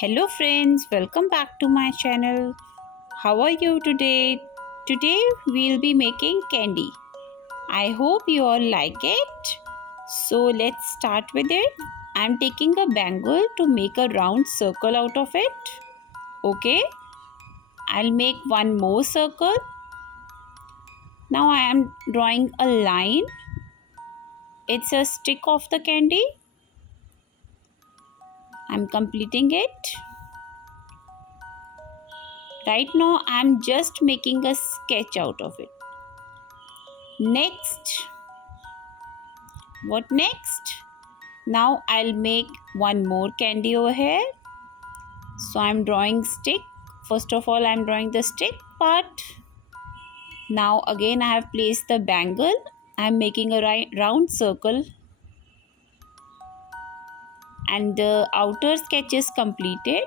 Hello friends, welcome back to my channel. How are you today? Today we'll be making candy. I hope you all like it. So let's start with it. I'm taking a bangle to make a round circle out of it. Okay, I'll make one more circle. Now I am drawing a line. It's a stick of the candy. I'm completing it. Right now I'm just making a sketch out of it. Next, what next? Now I'll make one more candy over here. So I'm drawing stick. First of all, I'm drawing the stick part. Now again I have placed the bangle. I'm making a round circle and the outer sketch is completed.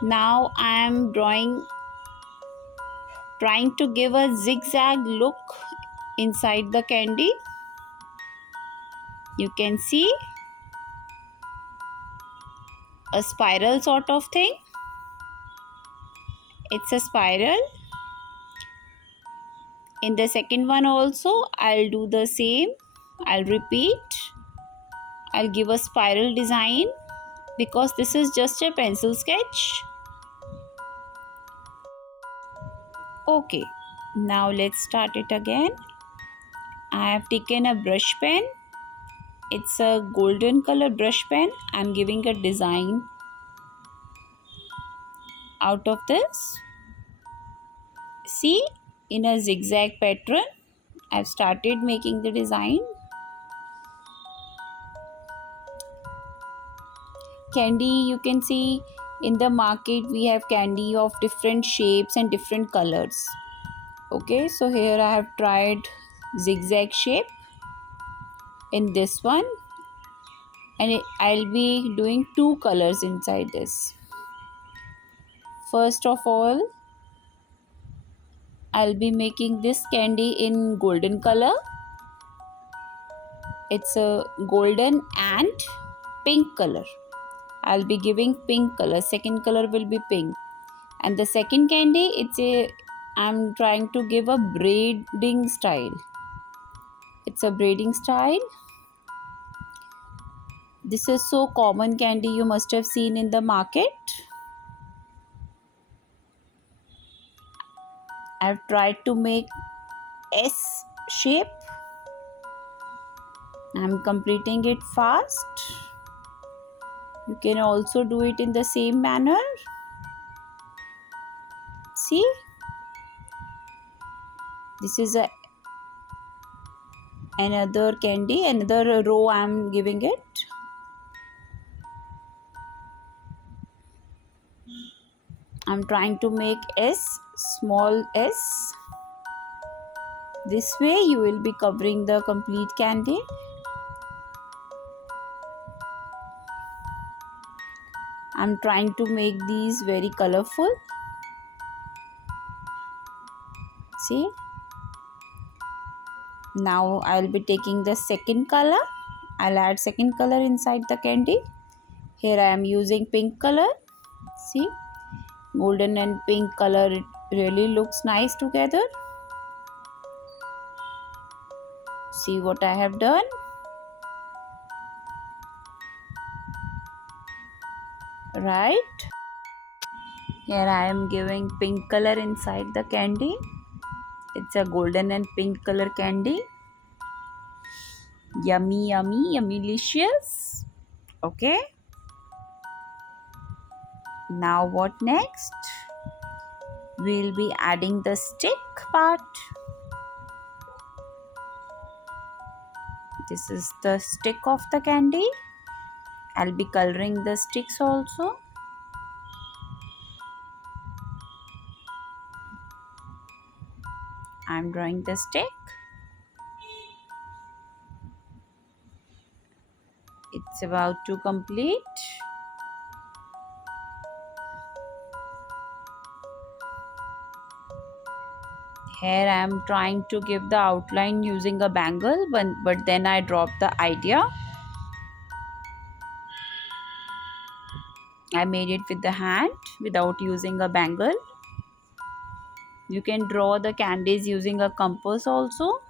Now I am trying to give a zigzag look inside the candy. You can see a spiral sort of thing. It's a spiral. In the second one also I'll do the same. I'll repeat. I'll give a spiral design because this is just a pencil sketch. Okay, now let's start it again. I have taken a brush pen. It's a golden color brush pen. I'm giving a design out of this. See, in a zigzag pattern, I've started making the design. Candy, you can see in the market we have candy of different shapes and different colors. Okay, so here I have tried zigzag shape in this one, and I'll be doing two colors inside this. First of all, I'll be making this candy in golden color. It's a golden and pink color. I'll be giving pink color. Second color will be pink. And the second candy, I'm trying to give a braiding style. It's a braiding style. This is so common candy you must have seen in the market. I've tried to make S shape. I'm completing it fast. You can also do it in the same manner. See, this is another candy, another row I'm giving it. I'm trying to make S, small s. This way you will be covering the complete candy. I'm trying to make these very colorful. See? Now I'll be taking the second color. I'll add second color inside the candy. Here I am using pink color. See? Golden and pink color, it really looks nice together. See what I have done? Right? Here I am giving pink color inside the candy. It's a golden and pink color candy. Yummy, yummy, yummy, delicious. Okay. Now what next? We'll be adding the stick part. This is the stick of the candy. I'll be coloring the sticks also. I'm drawing the stick. It's about to complete. Here I am trying to give the outline using a bangle, but then I dropped the idea. I made it with the hand without using a bangle. You can draw the candies using a compass also.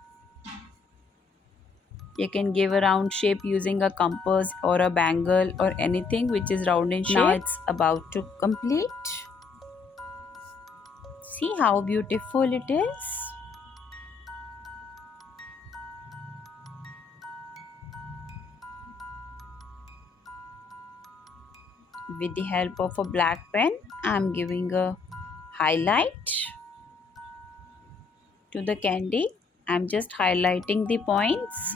You can give a round shape using a compass or a bangle or anything which is round in shape. Now it's about to complete. See how beautiful it is. With the help of a black pen, I'm giving a highlight to the candy. I'm just highlighting the points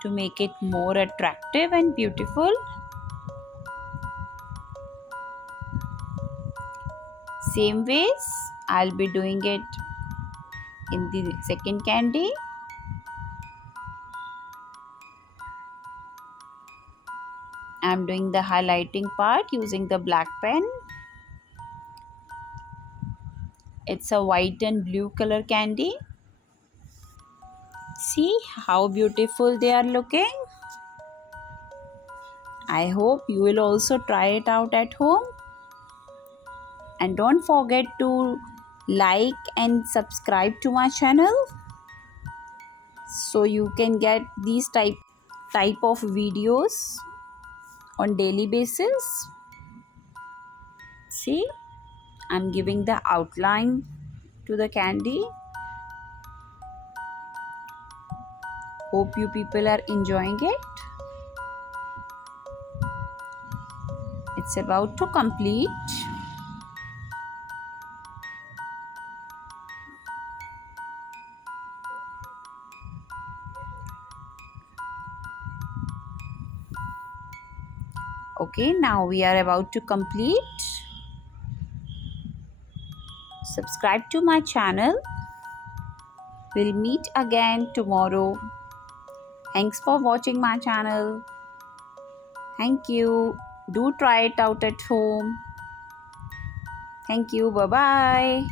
to make it more attractive and beautiful. Same ways, I'll be doing it in the second candy. I'm doing the highlighting part using the black pen. It's a white and blue color candy. See how beautiful they are looking. I hope you will also try it out at home. And don't forget to like and subscribe to my channel so you can get these type of videos on daily basis. See, I'm giving the outline to the candy. Hope you people are enjoying it. It's about to complete. Okay, now we are about to complete. Subscribe to my channel. We'll meet again tomorrow. Thanks for watching my channel. Thank you. Do try it out at home. Thank you. Bye-bye.